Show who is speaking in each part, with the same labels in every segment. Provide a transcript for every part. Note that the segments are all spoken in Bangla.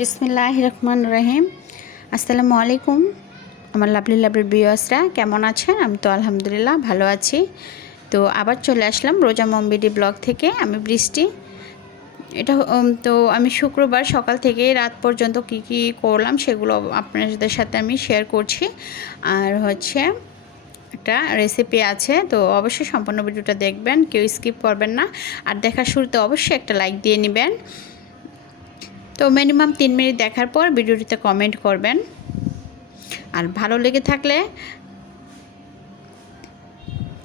Speaker 1: বিসমিল্লাহ রহমান রহিম। আসসালামু আলাইকুম আমার লাভলি লাভলি বিয়াসরা কেমন আছেন? আমি তো আলহামদুলিল্লাহ ভালো আছি। তো আবার চলে আসলাম রোজা মম্বিডি ব্লগ থেকে, আমি বৃষ্টি। এটা তো আমি শুক্রবার সকাল থেকে রাত পর্যন্ত কি কি করলাম সেগুলো আপনাদের সাথে আমি শেয়ার করছি। আর হচ্ছে একটা রেসিপি আছে, তো অবশ্যই সম্পূর্ণ ভিডিওটা দেখবেন, কেউ স্কিপ করবেন না। আর দেখার শুরুতে অবশ্যই একটা লাইক দিয়ে নেবেন। তো মিনিমাম তিন মিনিট দেখার পর ভিডিওটিতে কমেন্ট করবেন। আর ভালো লেগে থাকলে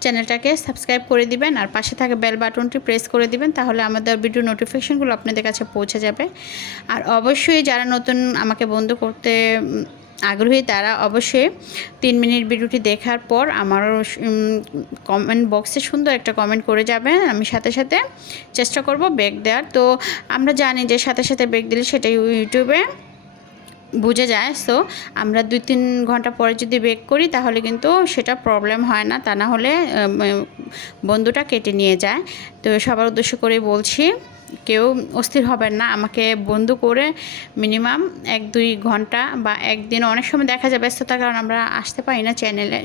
Speaker 1: চ্যানেলটাকে সাবস্ক্রাইব করে দিবেন আর পাশে থাকা বেল বাটনটি প্রেস করে দিবেন, তাহলে আমাদের ভিডিও নোটিফিকেশনগুলো আপনাদের কাছে পৌঁছে যাবে। আর অবশ্যই যারা নতুন আমাকে বন্ধ করতে আগ্রহী তারা অবশ্যই তিন মিনিট ভিডিওটি দেখার পর আমারও কমেন্ট বক্সে সুন্দর একটা কমেন্ট করে যাবেন। আমি সাথে সাথে চেষ্টা করব বেগ দেওয়ার। তো আমরা জানি যে সাথে সাথে বেগ দিলে সেটা ইউটিউবে বুঝে যায়। সো আমরা দুই তিন ঘণ্টা পরে যদি বেক করি তাহলে কিন্তু সেটা প্রবলেম হয় না। তা না হলে বন্ধুটা কেটে নিয়ে যায়। তো সবার উদ্দেশ্য করে বলছি। কেউ অস্থির হবেন না। আমাকে বন্ধু করে মিনিমাম এক, দুই ঘণ্টা বা একদিন অনেক সময় দেখা যায় ব্যস্ততার কারণ আমরা আসতে পারি না চ্যানেলে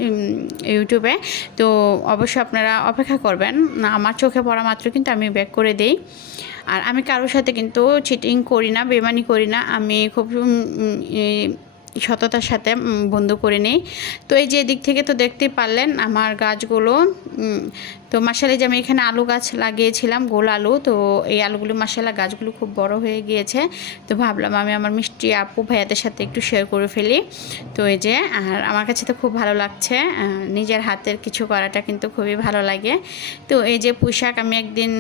Speaker 1: ইউটিউবে। তো অবশ্যই আপনারা অপেক্ষা করবেন। আমার চোখে পড়া মাত্র কিন্তু আমি ব্যাক করে দিই। আর আমি কারোর সাথে কিন্তু চিটিং করি না বেমানি করি না। আমি খুব সততার সাথে বন্ধ করে নিই। তো এই যে দিক থেকে তো দেখতেই পারলেন, আমার গাছগুলো তো মাসালে যে আমি এখানে আলু গাছ লাগিয়েছিলাম, গোল আলু, তো এই আলুগুলো মাসালা গাছগুলো খুব বড় হয়ে গিয়েছে। তো ভাবলাম আমি আমার মিষ্টি আপু ভাইয়াদের সাথে একটু শেয়ার করে ফেলি। তো এই যে, আর আমার কাছে তো খুব ভালো লাগছে নিজের হাতের কিছু করাটা কিন্তু খুবই ভালো লাগে। তো এই যে পোশাক আমি একদিন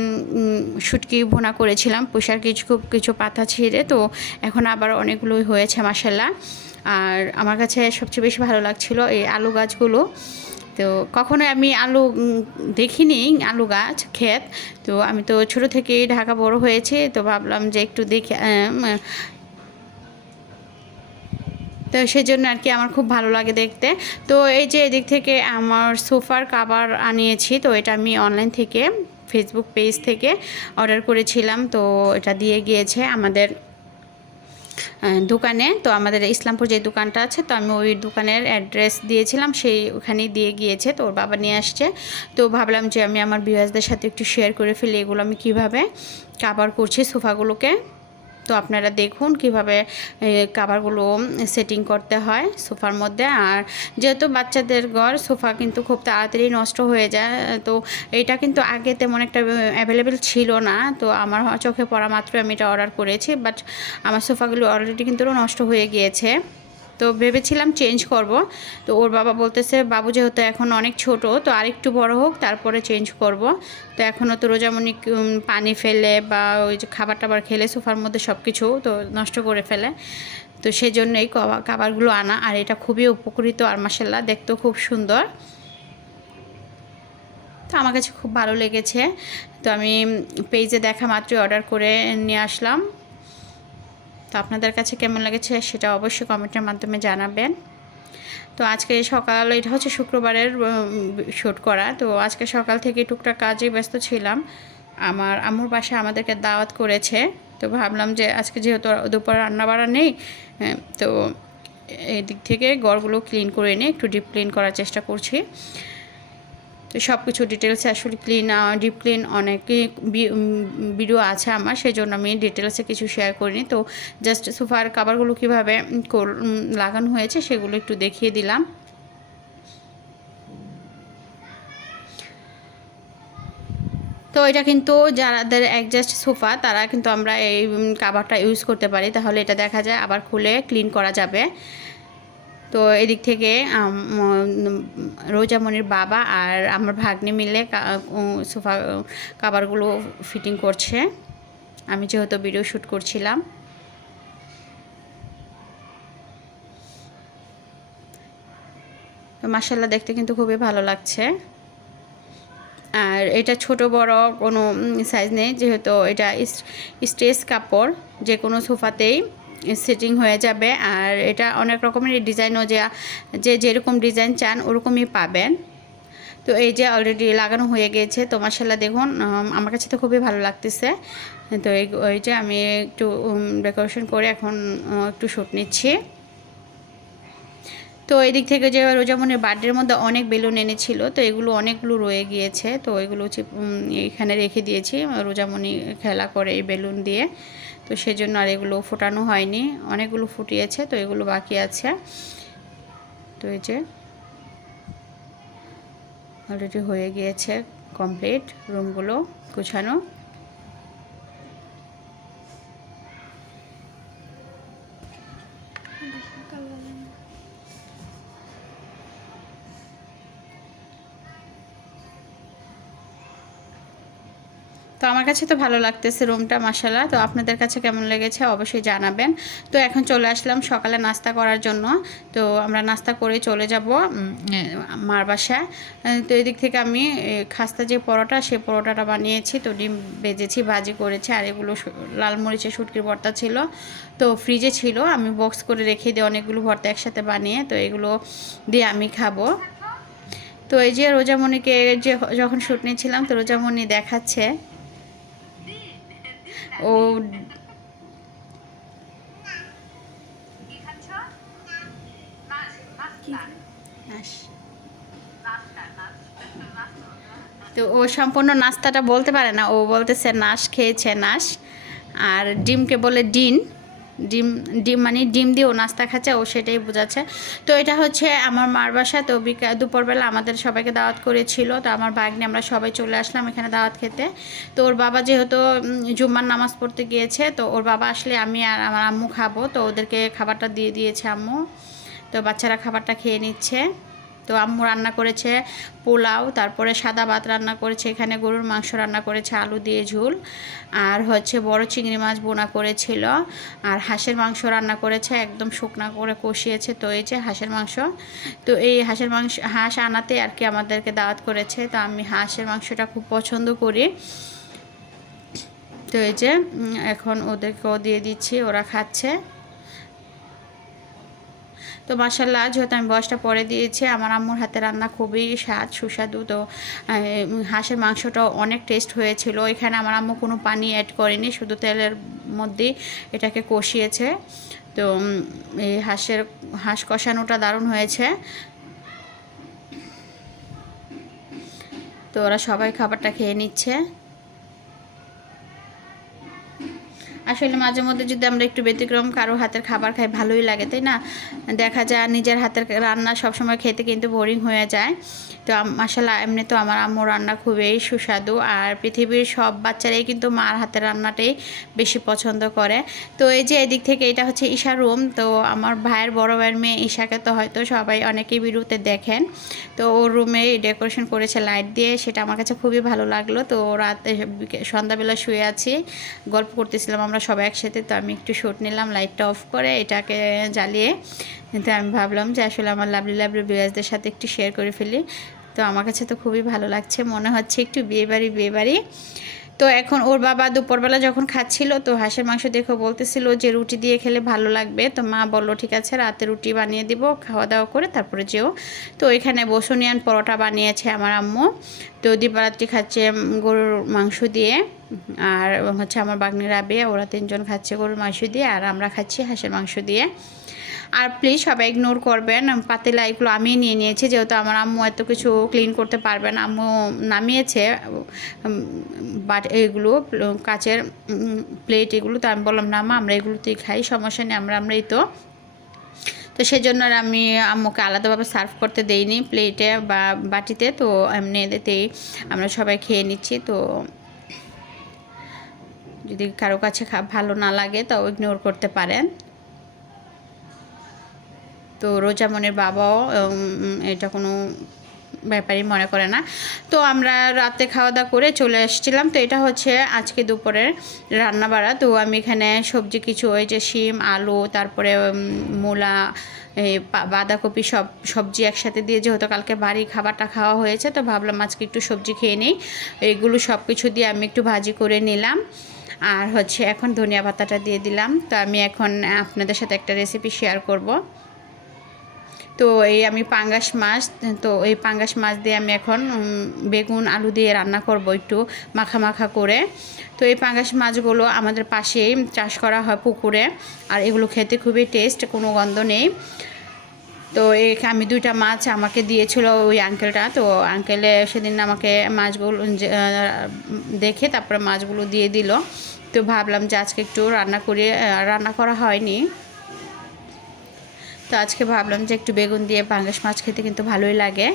Speaker 1: শুটকি ভুনা করেছিলাম পোশাক কিছু খুব কিছু পাতা ছিঁড়ে, তো এখন আবার অনেকগুলোই হয়েছে মাসাল্লাহ। আর আমার কাছে সবচেয়ে বেশি ভালো লাগছিল এই আলু গাছগুলো। তো কখনো আমি আলু দেখিনি আলু গাছ, ক্ষেত। তো আমি তো ছোট থেকেই ঢাকা বড় হয়েছে, তো ভাবলাম যে একটু দেখে তো সেজন্য আর কি আমার খুব ভালো লাগে দেখতে। তো এই যে এদিক থেকে আমার সোফার কাভার আনিয়েছি, তো এটা আমি অনলাইন থেকে ফেসবুক পেজ থেকে অর্ডার করেছিলাম। তো এটা দিয়ে গিয়েছে আমাদের দোকানে। তো আমাদের ইসলামপুর যে দোকানটা আছে, তো আমি ওই দোকানের অ্যাড্রেস দিয়েছিলাম, সেই ওখানেই দিয়ে গিয়েছে, তো ওর বাবা নিয়ে আসছে। তো ভাবলাম যে আমি আমার বিয়াসদের সাথে একটু শেয়ার করে ফেলি, এগুলো আমি কীভাবে কাবার করছি সোফাগুলোকে। তো আপনারা দেখুন কীভাবে কাভারগুলো সেটিং করতে হয় সোফার মধ্যে। আর যেহেতু বাচ্চাদের ঘর, সোফা কিন্তু খুব তাড়াতাড়ি নষ্ট হয়ে যায়, তো এটা কিন্তু আগে তেমন একটা অ্যাভেলেবেল ছিল না। তো আমার চোখে পড়া মাত্র আমি এটা অর্ডার করেছি বাট আমার সোফাগুলো অলরেডি কিন্তু নষ্ট হয়ে গিয়েছে। তো ভেবেছিলাম চেঞ্জ করব। তো ওর বাবা বলতেছে, বাবু যেহেতু এখন অনেক ছোট, তো আরেকটু বড় হোক, তারপরে চেঞ্জ করব। তো এখনও তো রোজামণি পানি ফেলে বা ওই যে খাবার টাবার খেলে, সোফার মধ্যে সব কিছু তো নষ্ট করে ফেলে। তো সেই জন্যই কবা- খাবারগুলো আনা, আর এটা খুবই উপকৃত আর মাসাল্লাহ দেখতেও খুব সুন্দর। তো আমার কাছে খুব ভালো লেগেছে। তো আমি পেজে দেখা মাত্রই অর্ডার করে নিয়ে আসলাম। তো আপনাদের কাছে কেমন লেগেছে সেটা অবশ্যই কমেন্টের মাধ্যমে জানাবেন। তো আজকে সকাল, এটা হচ্ছে শুক্রবারের শ্যুট করা। তো আজকে সকাল থেকে টুকটাক কাজে ব্যস্ত ছিলাম। আমার আম্মুর বাসা আমাদেরকে দাওয়াত করেছে। তো ভাবলাম যে আজকে যেহেতু দুপুর রান্না বাড়া নেই তো এই দিক থেকে গড়গুলো ক্লিন করে নিয়ে একটু ডিপ ক্লিন করার চেষ্টা করছি। তো সব কিছু ডিটেলসে আসলে ক্লিন ডিপ ক্লিন অনেকই ভিডিও আছে আমার সেই জন্য আমি ডিটেলসে কিছু শেয়ার করিনি। তো জাস্ট সোফার কাভারগুলো কীভাবে লাগানো হয়েছে সেগুলো একটু দেখিয়ে দিলাম। তো এটা কিন্তু যাদের একজাস্ট সোফা তারা কিন্তু আমরা এই কাভারটা ইউজ করতে পারি। তাহলে এটা দেখা যায় আবার খুলে ক্লিন করা যাবে। তো এদিক থেকে রোজামণির বাবা আর আমার ভাগ্নি মিলে সোফা কাভারগুলো ফিটিং করছে। আমি যেহেতু ভিডিও শ্যুট করছিলাম। মাসাল্লাহ দেখতে কিন্তু খুবই ভালো লাগছে। আর এটা ছোট, বড় কোনো সাইজ নেই, যেহেতু এটা স্ট্রেস কাপড় যে কোনো সোফাতেই। সেটিং হয়ে যাবে। আর এটা অনেক রকমের ডিজাইনও যে যে যেরকম ডিজাইন চান, ওরকমই পাবেন। তো এই যে অলরেডি লাগানো হয়ে গিয়েছে তো মাসাল্লাহ দেখুন আমার কাছে তো খুবই ভালো লাগতেছে। তো এই, ওই যে আমি একটু ডেকোরেশন করে এখন একটু শ্যুট নিচ্ছি। তো এই দিক থেকে যে রোজামনের বার্থডের মধ্যে অনেক বেলুন এনেছিল, তো এগুলো অনেকগুলো রয়ে গিয়েছে। তো এগুলো এখানে রেখে দিয়েছি রোজামণি খেলা করে এই বেলুন দিয়ে। তো সেজন্য আর এগুলো ফোটানো হয়নি। অনেকগুলো ফুটিয়েছে, তো এগুলো বাকি আছে। তো এই যে অলরেডি হয়ে গিয়েছে কমপ্লিট রুমগুলো গুছানো। কাছে তো ভালো লাগতেছে রুমটা মাসালা তো আপনাদের কাছে কেমন লেগেছে অবশ্যই জানাবেন। তো এখন চলে আসলাম সকালে নাস্তা করার জন্য। তো আমরা নাস্তা করে চলে যাব মার বাসায়। তো এদিক থেকে আমি খাস্তা যে পরোটা সেই পরোটাটা বানিয়েছি। তো ডিম বেজেছি, ভাজি করেছি। আর এগুলো সু- লাল মরিচের শুটকির ভর্তা ছিল। তো ফ্রিজে ছিল। আমি বক্স করে রেখে দিই অনেকগুলো ভর্তা একসাথে বানিয়ে, তো এগুলো দিয়ে আমি খাব। তো এই যে রোজামণিকে যে যখন শ্যুট নিয়েছিলাম তো রোজামণি দেখাচ্ছে। ও তো ও সম্পূর্ণ নাস্তাটা বলতে পারে না। ও বলতেছে, নাশ খেয়েছে, নাশ। আর ডিমকে বলে ডিন। ডিম ডিম মানে ডিম দিয়ে ও নাস্তা খাচ্ছে, ও সেটাই বোঝাচ্ছে। তো এটা হচ্ছে আমার মার বাসা, তো বিকা, দুপুরবেলা আমাদের সবাইকে দাওয়াত করেছিল। তো আমার ভাগ্নে, আমরা সবাই চলে আসলাম এখানে দাওয়াত খেতে। তো ওর বাবা যেহেতু জুম্মার নামাজ পড়তে গিয়েছে, তো ওর বাবা আসলে আমি আর আমার আম্মু খাব। তো ওদেরকে খাবারটা দিয়ে দিয়েছে আম্মু। তো বাচ্চারা খাবারটা খেয়ে নিচ্ছে। তো আম্মু রান্না করেছে পোলাও, তারপরে সাদা ভাত রান্না করেছে, এখানে গরুর মাংস রান্না করেছে আলু দিয়ে ঝোল, আর হচ্ছে বড় চিংড়ি মাছ বোনা করেছিল, আর হাঁসের মাংস রান্না করেছে, একদম শুকনা করে কষিয়েছে তো এই যে হাঁসের মাংস। তো এই হাঁসের মাংস, হাঁস আনাতে আর কি আমাদেরকে দাওয়াত করেছে, তো আমি হাঁসের মাংসটা খুব পছন্দ করি। তো এই যে এখন ওদেরকেও দিয়ে দিচ্ছি, ওরা খাচ্ছে। তো মাসাল্লাহ যেহেতু আমি বয়সটা পরে দিয়েছি, আমার আম্মুর হাতে রান্না খুবই স্বাদ, সুস্বাদু। তো হাঁসের মাংসটাও অনেক টেস্ট হয়েছিল। এখানে আমার আম্মু কোনো পানি অ্যাড করেনি, শুধু তেলের মধ্যেই এটাকে কষিয়েছে। তো এই হাঁসের, হাঁস কষানোটা দারুণ হয়েছে। তো ওরা সবাই খাবারটা খেয়ে নিচ্ছে। আসলে মাঝে মধ্যে যদি আমরা একটু ব্যতিক্রম, কারও হাতের খাবার খাই ভালোই লাগে, তাই না? দেখা যায় নিজের হাতের রান্না সবসময় খেতে কিন্তু বোরিং হয়ে যায়। তো মাসাল্লাহ এমনি তো আমার আম্মুর রান্না খুবই সুস্বাদু। আর পৃথিবীর সব বাচ্চারাই কিন্তু মার হাতের রান্নাটাই বেশি পছন্দ করে। তো এই যে এদিক থেকে এটা হচ্ছে ঈশার রুম তো আমার ভাইয়ের বড় ভাইয়ের মেয়ে ঈশাকে তো হয়তো সবাই অনেকেই বিরুতে দেখেন। তো ওর রুমে ডেকোরেশন করেছে লাইট দিয়ে, সেটা আমার কাছে খুবই ভালো লাগল। তো রাতে, সন্ধ্যাবেলা শুয়ে আছি, গল্প করতেছিলাম আমরা সবাই একসাথে তো আমি একটু শ্যুট নিলাম লাইটটা অফ করে এটাকে জ্বালিয়ে কিন্তু আমি ভাবলাম যে আসলে আমার লাভলি লাভলি বিরাজদের সাথে একটু শেয়ার করে ফেলি। তো আমার কাছে তো খুবই ভালো লাগছে, মনে হচ্ছে একটু বিয়েবাড়ি বিয়েবাড়ি। তো এখন ওর বাবা দুপুরবেলা যখন খাচ্ছিল, তো হাঁসের মাংস দেখে বলতেছিল যে রুটি দিয়ে খেলে ভালো লাগবে। তো মা বলল, ঠিক আছে, রাতে রুটি বানিয়ে দিব খাওয়া দাওয়া করে তারপরে যেও। তো এখানে বসুনিয়ান পরোটা বানিয়েছে আমার আম্মু। তো দীপারাত্রি খাচ্ছে গরুর মাংস দিয়ে। আর হচ্ছে আমার বাগনি রাবে ওরা তিনজন খাচ্ছে গরুর মাংস দিয়ে, আর আমরা খাচ্ছি হাঁসের মাংস দিয়ে। আর প্লিজ সবাই ইগনোর করবেন। পাতিলা এগুলো আমি নিয়ে নিয়েছি, যেহেতু আমার আম্মু এত কিছু ক্লিন করতে পারবেন আম্মু নামিয়েছে বাট এগুলো কাচের প্লেট এগুলো তো আমি বললাম, না মা, আমরা এগুলোতেই খাই, সমস্যা নেই, আমরা, আমরাই তো। তো সেই জন্য আর আমি আম্মুকে আলাদাভাবে সার্ভ করতে দেইনি প্লেটে বা বাটিতে, তো এমনি এতেই আমরা সবাই খেয়ে নিচ্ছি, তো যদি কারও কাছে ভালো না লাগে, তাও ইগনোর করতে পারেন। তো রোজামনের বাবাও এটা কোনো ব্যাপারই মনে করে না। তো আমরা রাতে খাওয়া দাওয়া করে চলে এসেছিলাম। তো এটা হচ্ছে আজকে দুপুরের রান্না বাড়া তো আমি এখানে সবজি কিছু, ওই যে শিম, আলু, তারপরে মূলা বাঁধাকপি সব, সবজি একসাথে দিয়ে যেহেতু কালকে বাড়ি খাবারটা খাওয়া হয়েছে, তো ভাবলাম আজকে একটু সবজি খেয়ে নিই। এইগুলো সব কিছু দিয়ে আমি একটু ভাজি করে নিলাম। আর হচ্ছে এখন ধনিয়া পাতাটা দিয়ে দিলাম। তো আমি এখন আপনাদের সাথে একটা রেসিপি শেয়ার করব। তো এই আমি পাঙ্গাস মাছ, তো এই পাঙ্গাস মাছ দিয়ে আমি এখন বেগুন, আলু দিয়ে রান্না করব একটু মাখা মাখা করে। তো এই পাঙ্গাস মাছগুলো আমাদের পাশেই চাষ করা হয় পুকুরে আর এগুলো খেতে খুবই টেস্ট কোনো গন্ধ নেই। তো এই আমি দুইটা মাছ আমাকে দিয়েছিল ওই আঙ্কেলটা তো আঙ্কেলে সেদিন আমাকে মাছগুলো দেখে তারপরে মাছগুলো দিয়ে দিল। তো ভাবলাম যে আজকে একটু রান্না করে রান্না করা হয়নি। তো আজকে ভাবলাম যে একটু বেগুন দিয়ে পাঙ্গাস মাছ খেতে কিন্তু ভালোই লাগে।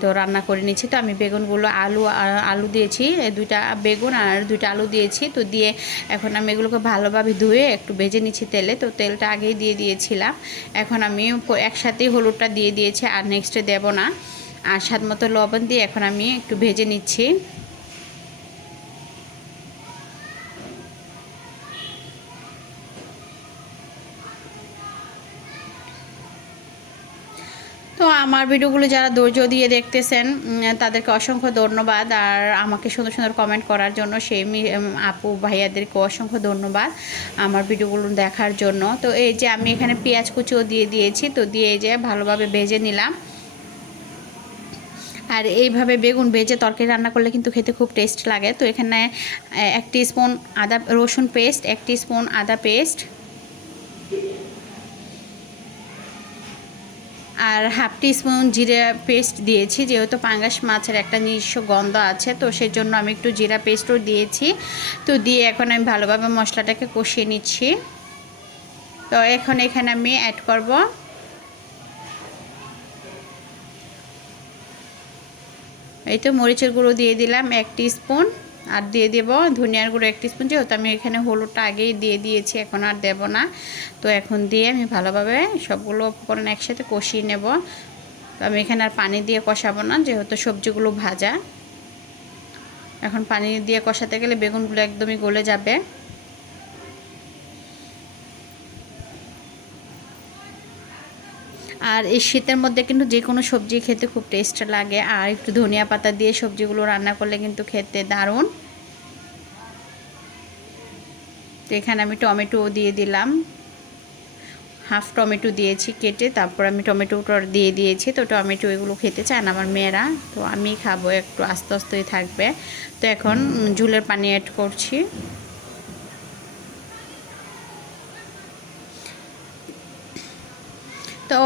Speaker 1: তো রান্না করে নিচ্ছি। তো আমি বেগুনগুলো আলু আলু দিয়েছি দুইটা বেগুন আর দুইটা আলু দিয়েছি। তো দিয়ে এখন আমি এগুলোকে ভালোভাবে ধুয়ে একটু ভেজে নিচ্ছি তেলে। তো তেলটা আগেই দিয়ে দিয়েছিলাম। এখন আমি একসাথেই হলুদটা দিয়ে দিয়েছি আর নেক্সটে দেব না। আর স্বাদ মতো লবণ দিয়ে এখন আমি একটু ভেজে নিচ্ছি। আমার ভিডিওগুলো যারা ধৈর্য দিয়ে দেখতেছেন তাদেরকে অসংখ্য ধন্যবাদ। আর আমাকে সুন্দর সুন্দর কমেন্ট করার জন্য সেই আপু ভাইয়াদেরকে অসংখ্য ধন্যবাদ আমার ভিডিওগুলো দেখার জন্য। তো এই যে আমি এখানে পেঁয়াজ কুচিও দিয়ে দিয়েছি, তো দিয়ে যে ভালোভাবে ভেজে নিলাম। আর এইভাবে বেগুন ভেজে তরকারি রান্না করলে কিন্তু খেতে খুব টেস্ট লাগে। তো এখানে এক স্পুন আদা রসুন পেস্ট এক স্পুন আদা পেস্ট আর হাফ স্পুন জিরা পেস্ট দিয়েছি, যেহেতু পাঙ্গাস মাছের একটা নিজস্ব গন্ধ আছে, তো সেই জন্য আমি একটু জিরা পেস্টও দিয়েছি। তো দিয়ে এখন আমি ভালোভাবে মশলাটাকে কষিয়ে নিচ্ছি। তো এখন এখানে আমি অ্যাড করব এই তো মরিচের গুঁড়ো দিয়ে দিলাম এক স্পুন আর দিয়ে দেব ধনিয়ার গুঁড়ো এক স্পুন যেহেতু আমি এখানে হলুদটা আগেই দিয়ে দিয়েছি, এখন আর দেব না। তো এখন দিয়ে আমি ভালোভাবে সবগুলো উপকরণ একসাথে কষিয়ে নেব। তো আমি এখানে আর পানি দিয়ে কষাবো না, যেহেতু সবজিগুলো ভাজা। এখন পানি দিয়ে কষাতে গেলে বেগুনগুলো একদমই গলে যাবে। আর এই শীতের মধ্যে কিন্তু যে কোনো সবজি খেতে খুব টেস্ট লাগে। আর একটু ধনিয়া পাতা দিয়ে সবজিগুলো রান্না করলে কিন্তু খেতে দারুণ। তো এখানে আমি টমেটো দিয়ে দিলাম। হাফ টমেটো দিয়েছি কেটে, তারপর আমি টমেটোটা দিয়ে দিয়েছি। তো টমেটো এগুলো খেতে চান আমার মেয়েরা, তো আমি খাব, একটু আস্তে আস্তেই থাকবে। তো এখন ঝুলের পানি অ্যাড করছি। তো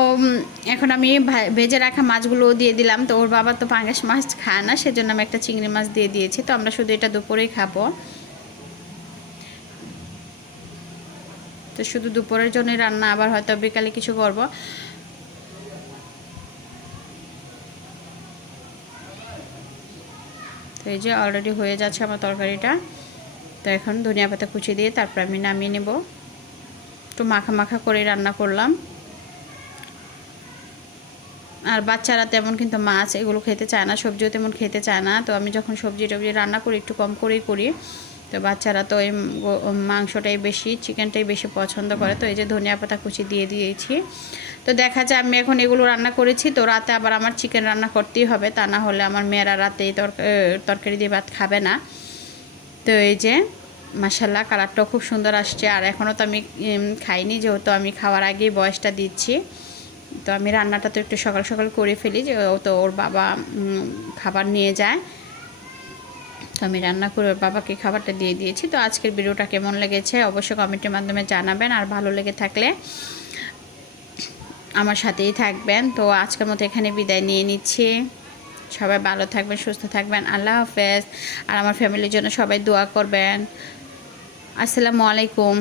Speaker 1: এখন আমি ভেজে রাখা মাছগুলো দিয়ে দিলাম। তো ওর বাবা তো পাঙ্গাস মাছ খায় না, সেজন্য আমি একটা চিংড়ি মাছ দিয়ে দিয়েছি। তো আমরা শুধু এটা দুপুরেই খাব। তো শুধু দুপুরের জন্যই রান্না, আবার হয়তো বিকালে কিছু করব। তো এই যে অলরেডি হয়ে যাচ্ছে আমার তরকারিটা। তো এখন ধনিয়া পাতা কুচি দিয়ে তারপর আমি নামিয়ে নেব। একটু মাখা মাখা করে রান্না করলাম। আর বাচ্চারা তেমন কিন্তু মাছ এগুলো খেতে চায় না, সবজিও তেমন খেতে চায় না। তো আমি যখন সবজি টবজি রান্না করি, একটু কম করেই করি। তো বাচ্চারা তো এই মাংসটাই বেশি, চিকেনটাই বেশি পছন্দ করে। তো এই যে ধনিয়া পাতা কুচি দিয়ে দিয়েছি। তো দেখা যায় আমি এখন এগুলো রান্না করেছি, তো রাতে আবার আমার চিকেন রান্না করতেই হবে। তা না হলে আমার মেয়েরা রাতে তরকারি দিয়ে ভাত খাবে না। তো এই যে মাসাল্লাহ কালারটাও খুব সুন্দর আসছে। আর এখনও তো আমি খাইনি, যেহেতু আমি খাওয়ার আগেই বয়সটা দিচ্ছি। তো আমি রান্নাটা তো একটু সকাল সকাল করে ফেলি যে ও তো ওর বাবা খাবার নিয়ে যায়। তো আমি রান্না করে ওর বাবাকে খাবারটা দিয়ে দিয়েছি। তো আজকের ভিডিওটা কেমন লেগেছে অবশ্যই কমেন্টের মাধ্যমে জানাবেন, আর ভালো লেগে থাকলে আমার সাথেই থাকবেন। তো আজকের মতো এখানে বিদায় নিয়ে নিচ্ছি। সবাই ভালো থাকবেন, সুস্থ থাকবেন। আল্লাহ হাফেজ। আর আমার ফ্যামিলির জন্য সবাই দোয়া করবেন। আসসালামু আলাইকুম।